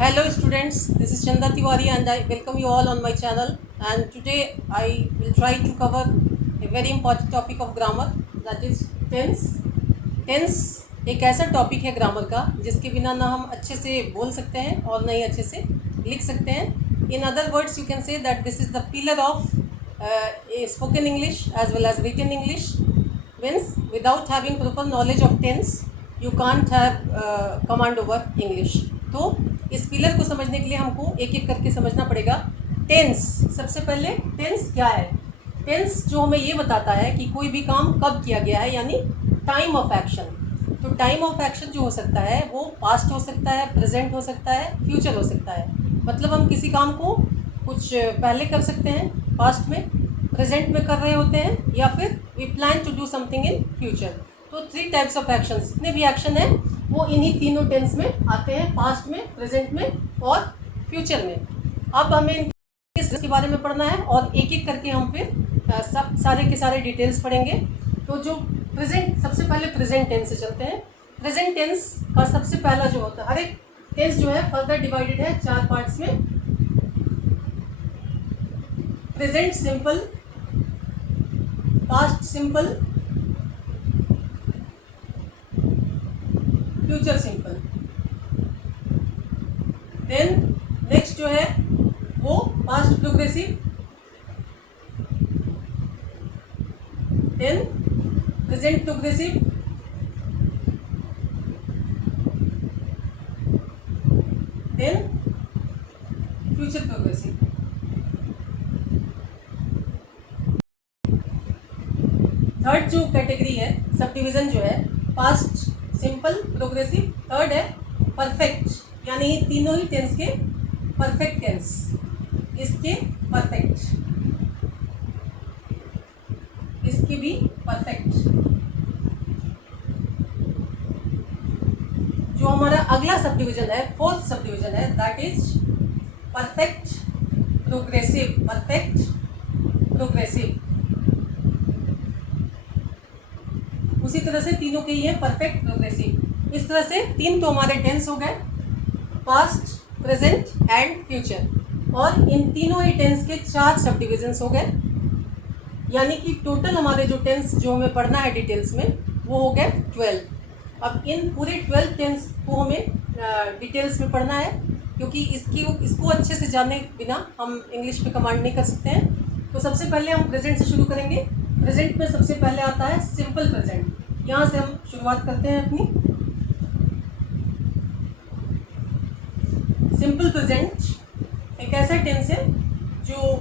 Hello students, this is Chanda Tiwari and I welcome you all on my channel, and today I will try to cover a very important topic of grammar, that is tense. Tense एक ऐसा topic है grammar का जिसके बिना ना हम अच्छे से बोल सकते हैं और ना ही अच्छे से लिख सकते हैं. In other words you can say that this is the pillar of spoken English as well as written English. Means without having proper knowledge of tense you can't have command over English. तो इस pillar को समझने के लिए हमको एक एक करके समझना पड़ेगा. टेंस, सबसे पहले टेंस क्या है? टेंस जो हमें ये बताता है कि कोई भी काम कब किया गया है, यानी टाइम ऑफ एक्शन. तो टाइम ऑफ एक्शन जो हो सकता है वो पास्ट हो सकता है, प्रेजेंट हो सकता है, फ्यूचर हो सकता है. मतलब हम किसी काम को कुछ पहले कर सकते हैं पास्ट में, प्रेजेंट में कर रहे होते हैं, या फिर we plan to do something in future. तो 3 टाइप्स ऑफ एक्शन, जितने भी एक्शन हैं वो इन्हीं तीनों टेंस में आते हैं, पास्ट में, प्रेजेंट में और फ्यूचर में. अब हमें इसके बारे में पढ़ना है और एक एक करके हम फिर सब सारे के सारे डिटेल्स पढ़ेंगे. तो जो प्रेजेंट, सबसे पहले प्रेजेंट टेंस से चलते हैं. प्रेजेंट टेंस का सबसे पहला जो होता है, हर एक टेंस जो है फर्दर डिवाइडेड है 4 पार्ट्स में. Present simple, past simple, future simple. Then next जो है वो past progressive, then present progressive, then future progressive. Third जो कैटेगरी है, सब डिवीजन जो है, पास्ट सिंपल प्रोग्रेसिव, थर्ड है परफेक्ट, यानी तीनों ही टेंस के परफेक्ट टेंस. इसके परफेक्ट, इसके भी परफेक्ट. जो हमारा अगला सब डिवीजन है, फोर्थ सब डिवीजन है, that is perfect progressive. Perfect progressive, उसी तरह से तीनों के ही है परफेक्ट प्रोग्रेसिव. इस तरह से 3 तो हमारे टेंस हो गए, पास्ट, प्रेजेंट एंड फ्यूचर. और इन तीनों ही टेंस के 4 सब डिविजन्स हो गए, यानी कि टोटल हमारे जो टेंस जो हमें पढ़ना है डिटेल्स में वो हो गए 12. अब इन पूरे 12 टेंस को हमें डिटेल्स में पढ़ना है, क्योंकि इसको अच्छे से जाने बिना हम इंग्लिश पे कमांड नहीं कर सकते हैं. तो सबसे पहले हम प्रेजेंट से शुरू करेंगे. प्रेजेंट में सबसे पहले आता है सिंपल प्रेजेंट. यहाँ से हम शुरुआत करते हैं अपनी. सिंपल प्रेजेंट एक ऐसा टेंस है जो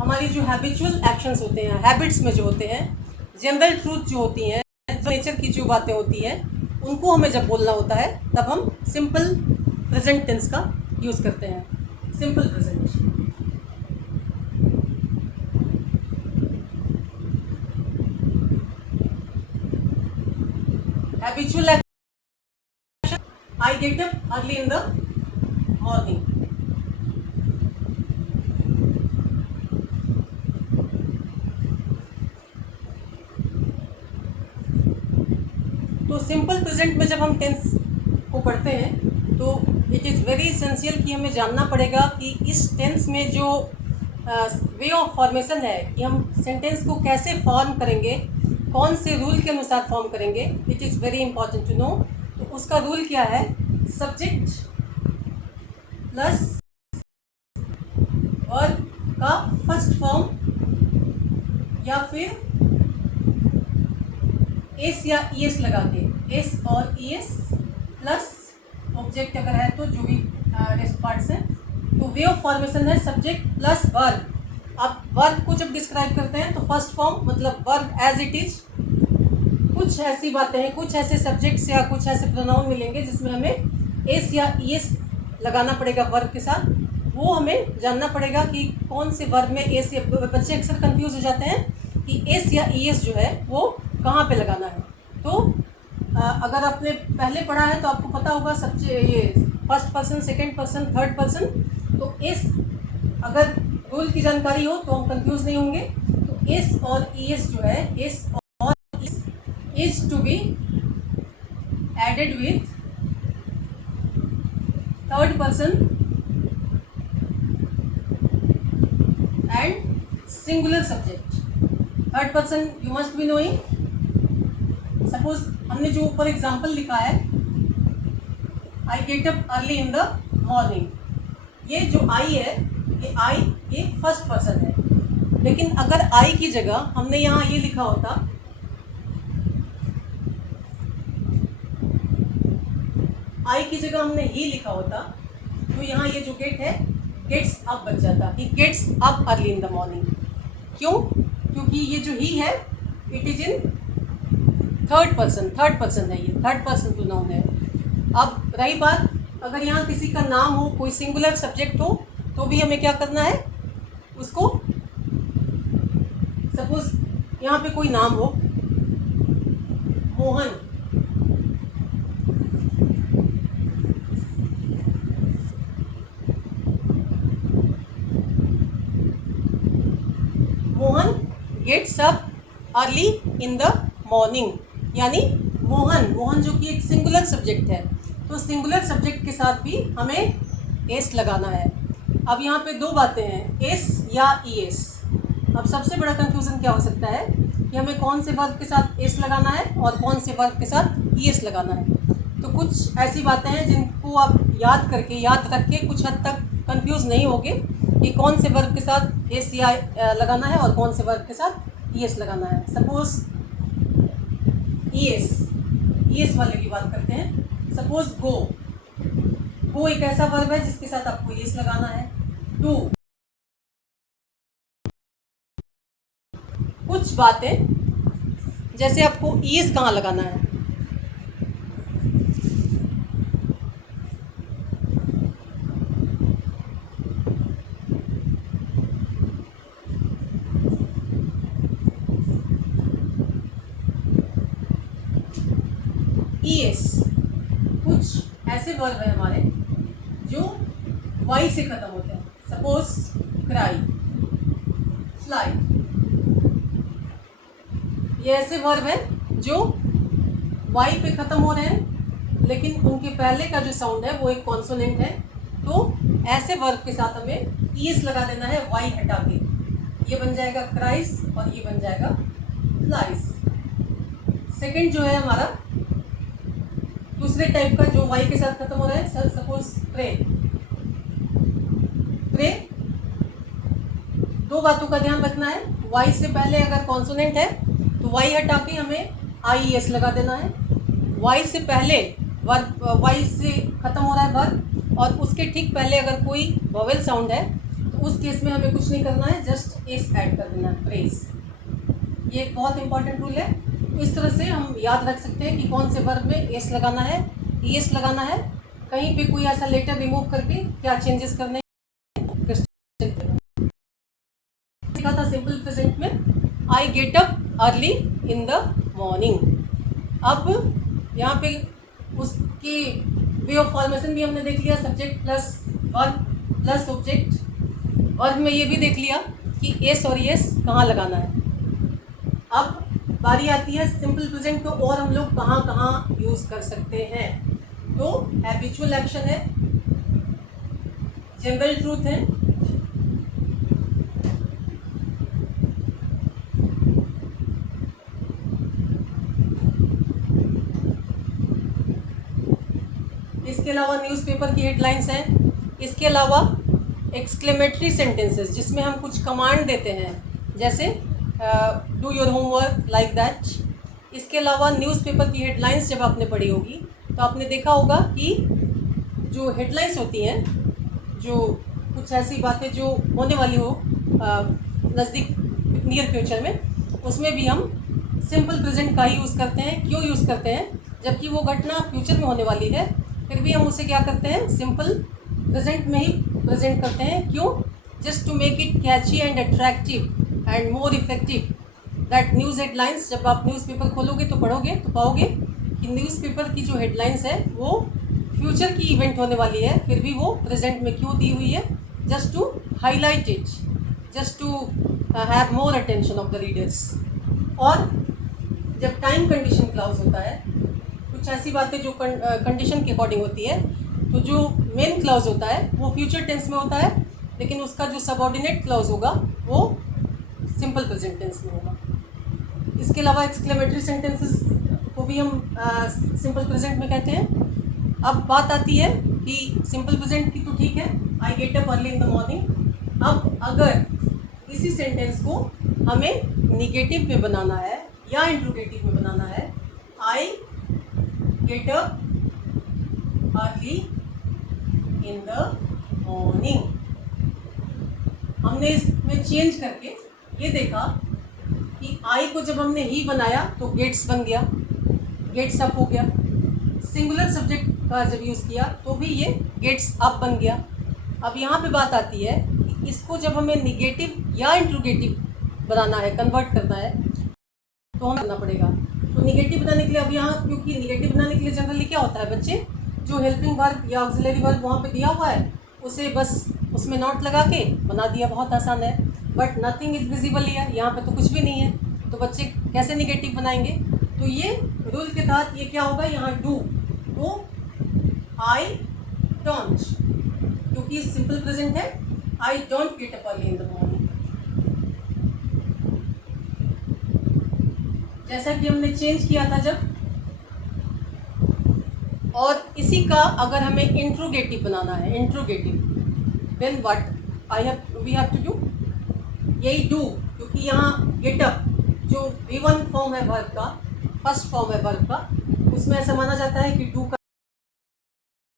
हमारी जो हैबिचुअल एक्शंस होते हैं, हैबिट्स में जो होते हैं, जनरल ट्रूथ जो होती हैं, नेचर की जो बातें होती हैं, उनको हमें जब बोलना होता है तब हम सिंपल प्रेजेंट टेंस का यूज़ करते हैं. Simple present. Habitual action. I get up early in the morning. तो सिंपल प्रेजेंट में जब हम टेंस को पढ़ते हैं तो इट इज़ वेरी इसेंशियल कि हमें जानना पड़ेगा कि इस टेंस में जो वे ऑफ फॉर्मेशन है, कि हम सेंटेंस को कैसे फॉर्म करेंगे, कौन से रूल के अनुसार फॉर्म करेंगे. It is very important to know. तो उसका रूल क्या है? सब्जेक्ट प्लस वर्ब का फर्स्ट फॉर्म, या फिर एस या ई एस लगा के, एस और ई एस प्लस ऑब्जेक्ट अगर है तो जो भी रेस्ट पार्ट्स हैं. तो वे ऑफ फॉर्मेशन है सब्जेक्ट प्लस वर्ब. अब वर्ब को जब डिस्क्राइब करते हैं तो फर्स्ट फॉर्म मतलब वर्ब एज इट इज. कुछ ऐसी बातें हैं, कुछ ऐसे सब्जेक्ट्स या कुछ ऐसे प्रोनाउन मिलेंगे जिसमें हमें एस या ई एस लगाना पड़ेगा वर्ब के साथ. वो हमें जानना पड़ेगा कि कौन से वर्ब में एस या, बच्चे अक्सर कंफ्यूज हो जाते हैं कि एस या ई एस जो है वो कहाँ पे लगाना है. तो अगर आपने पहले पढ़ा है तो आपको पता होगा ये first person, second person, third person. तो एस अगर रूल की जानकारी हो तो हम कंफ्यूज नहीं होंगे. तो एस और ई एस जो है, एस और es to be added with third person and singular subject. Third person you must be knowing. Suppose हमने जो ऊपर एग्जाम्पल लिखा है, I get up early in the morning. ये जो आई है, ये फर्स्ट पर्सन है. लेकिन अगर आई की जगह हमने यहाँ ये लिखा होता, आई की जगह हमने ही लिखा होता, तो यहाँ ये जो गेट है, गेट्स अप बच जाता. He gets up early in the morning. क्यों? क्योंकि ये जो ही है, it is in third person है, ये थर्ड पर्सन प्रोनाउन है. अब रही बात, अगर यहाँ किसी का नाम हो, कोई सिंगुलर सब्जेक्ट हो, तो भी हमें क्या करना है, उसको सपोज यहाँ पे कोई नाम हो, Mohan. Mohan gets up early in the morning. यानी मोहन जो कि एक सिंगुलर सब्जेक्ट है, तो सिंगुलर सब्जेक्ट के साथ भी हमें एस लगाना है. अब यहाँ पे दो बातें हैं, एस या ई एस. अब सबसे बड़ा कंफ्यूजन क्या हो सकता है कि हमें कौन से वर्ब के साथ एस लगाना है और कौन से वर्ब के साथ ई एस लगाना है. तो कुछ ऐसी बातें हैं जिनको आप याद रख के कुछ हद तक कंफ्यूज नहीं होगे कि कौन से वर्ब के साथ एस या लगाना है और कौन से वर्ब के साथ ई एस लगाना है. सपोज ई एस वाले की बात करते हैं. सपोज गो एक ऐसा वर्ब है जिसके साथ आपको ई एस लगाना है. डू. कुछ बातें जैसे आपको ई एस कहाँ लगाना है. ई एस कुछ ऐसे वर्ब है हमारे जो वाई से खत्म होते हैं. Suppose cry, fly. ये ऐसे वर्ब हैं जो वाई पे ख़त्म हो रहे हैं, लेकिन उनके पहले का जो साउंड है वो एक कॉन्सोनेंट है. तो ऐसे वर्ब के साथ हमें ई एस लगा देना है वाई हटा के. ये बन जाएगा क्राइस और ये बन जाएगा फ्लाइज. सेकंड जो है हमारा दूसरे टाइप का जो वाई के साथ खत्म हो रहा है, सपोज प्रे. दो बातों का ध्यान रखना है. वाई से पहले अगर कॉन्सोनेंट है तो वाई हटा के हमें आई एस लगा देना है. वाई से पहले वर्ब, वाई से खत्म हो रहा है वर्ब और उसके ठीक पहले अगर कोई वोवेल साउंड है तो उस केस में हमें कुछ नहीं करना है, जस्ट एस ऐड कर देना है, प्रेज. ये एक बहुत इंपॉर्टेंट रूल है. इस तरह से हम याद रख सकते हैं कि कौन से वर्ब में एस लगाना है, ई एस लगाना है, कहीं पे कोई ऐसा लेटर रिमूव करके क्या चेंजेस करने हैं. लिखा था सिंपल प्रेजेंट में, आई get up early in the morning. अब यहाँ पे उसकी वे ऑफ फॉर्मेशन भी हमने देख लिया, subject plus verb plus object. Verb में ये भी देख लिया कि एस और एस कहाँ लगाना है. अब बारी आती है सिंपल प्रेजेंट को और हम लोग कहाँ कहाँ यूज़ कर सकते हैं. तो हैबिचुअल एक्शन है, जनरल ट्रूथ है, इसके अलावा न्यूज़पेपर की हेडलाइंस हैं. इसके अलावा एक्सक्लेमेटरी सेंटेंसेस जिसमें हम कुछ कमांड देते हैं, जैसे do your homework like that. इसके अलावा न्यूज़पेपर की हेडलाइंस जब आपने पढ़ी होगी तो आपने देखा होगा कि जो हेडलाइंस होती हैं, जो कुछ ऐसी बातें जो होने वाली हो नज़दीक नियर फ्यूचर में, उसमें भी हम सिंपल प्रेजेंट का ही यूज़ करते हैं. क्यों यूज़ करते हैं? जबकि वो घटना फ्यूचर में होने वाली है, फिर भी हम उसे क्या करते हैं, सिंपल प्रेजेंट में ही प्रेजेंट करते हैं. क्यों? Just to make it catchy and attractive and more effective. That news headlines, जब आप न्यूज़पेपर खोलोगे तो पढ़ोगे तो पाओगे कि न्यूज़पेपर की जो हेडलाइंस है वो फ्यूचर की इवेंट होने वाली है, फिर भी वो प्रेजेंट में क्यों दी हुई है? Just to highlight it, just to have more attention of the readers. और जब टाइम कंडीशन क्लाउज होता है, कुछ ऐसी बातें जो कंडीशन के अकॉर्डिंग होती है, तो जो मेन क्लॉज होता है वो फ्यूचर टेंस में होता है, लेकिन उसका जो सबऑर्डिनेट क्लॉज होगा वो सिंपल प्रेजेंट टेंस में होगा। इसके अलावा एक्सक्लेमेटरी सेंटेंसेस को भी हम सिंपल प्रेजेंट में कहते हैं। अब बात आती है कि सिंपल प्रेजेंट की तो ठीक है, I get up early in the morning. अब अगर इसी सेंटेंस को हमें निगेटिव में बनाना है या इंट्रोगेटिव में बनाना है, I get up early in the morning, हमने इसमें चेंज करके ये देखा कि आई को जब हमने ही बनाया तो गेट्स बन गया, गेट्स अप हो गया। सिंगुलर सब्जेक्ट का जब यूज़ किया तो भी ये गेट्स अप बन गया। अब यहाँ पे बात आती है कि इसको जब हमें निगेटिव या इंट्रोगेटिव बनाना है, कन्वर्ट करना है, तो हमें करना पड़ेगा। तो निगेटिव बनाने के लिए अब यहाँ, क्योंकि निगेटिव बनाने के लिए जनरली क्या होता है बच्चे, जो हेल्पिंग वर्ब या ऑक्सिलरी वर्ब वहाँ पे दिया हुआ है उसे बस उसमें नोट लगा के बना दिया, बहुत आसान है। But nothing is visible here, यहाँ पे तो कुछ भी नहीं है, तो बच्चे कैसे निगेटिव बनाएंगे? तो ये रूल के तहत ये क्या होगा, यहाँ डू, तो आई डोंट, क्योंकि सिंपल प्रेजेंट है, I don't get up early in the morning. जैसा कि हमने चेंज किया था जब, और इसी का अगर हमें इंट्रोगेटिव बनाना है, interrogative, then what we have to do, यही डू, क्योंकि यहाँ गेट अप जो V1 फॉर्म है वर्ब का, फर्स्ट फॉर्म है वर्ब का, उसमें ऐसा माना जाता है कि डू का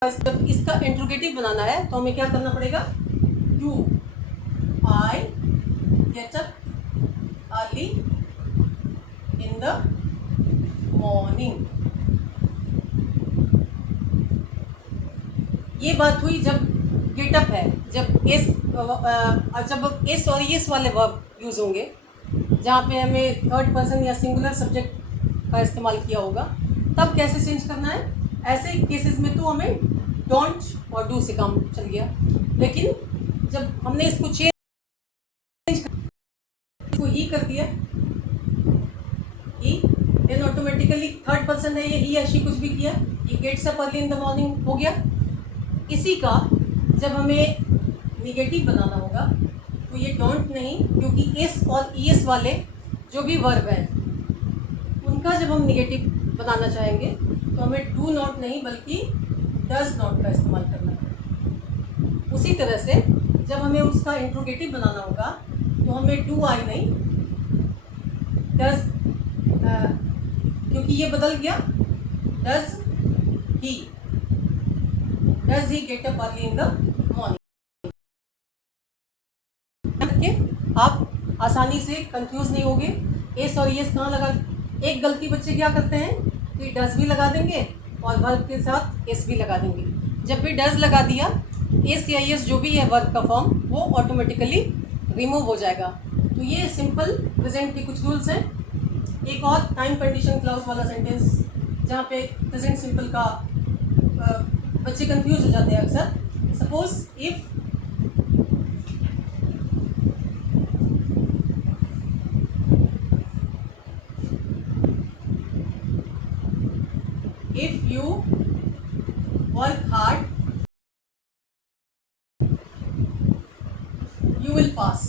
जब इसका इंट्रोगेटिव बनाना है तो हमें क्या करना पड़ेगा, do I get up early in the morning. ये बात हुई जब गेटअप है, जब एस और येस वाले वर्ब यूज़ होंगे, जहाँ पे हमें थर्ड पर्सन या सिंगुलर सब्जेक्ट का इस्तेमाल किया होगा, तब कैसे चेंज करना है। ऐसे केसेस में तो हमें डोंट और डू से काम चल गया, लेकिन जब हमने इसको चेंज इसको ही कर दिया, he, then automatically third person है, ये ही या शी कुछ भी किया, ये gets up early in the morning हो गया। इसी का जब हमें निगेटिव बनाना होगा तो ये डोंट नहीं, क्योंकि एस और ईएस वाले जो भी वर्ब हैं उनका जब हम निगेटिव बनाना चाहेंगे तो हमें डू नॉट नहीं बल्कि डज नॉट का इस्तेमाल करना है। उसी तरह से जब हमें उसका इंट्रोगेटिव बनाना होगा तो हमें डू आई नहीं, डज, क्योंकि ये बदल गया, does he gate up early in the morning. आप आसानी से कंफ्यूज नहीं होगे, एस और यस कहाँ लगा। एक गलती बच्चे क्या करते हैं कि डज भी लगा देंगे और वर्ब के साथ एस भी लगा देंगे। जब भी डज लगा दिया, एस या यस जो भी है वर्ब का फॉर्म, वो ऑटोमेटिकली रिमूव हो जाएगा। तो ये सिंपल प्रेजेंट के कुछ रूल्स हैं। एक और टाइम कंडीशन क्लॉज वाला सेंटेंस जहाँ पे प्रेजेंट सिंपल का बच्चे कंफ्यूज हो जाते हैं अक्सर। Suppose if you work hard you will pass,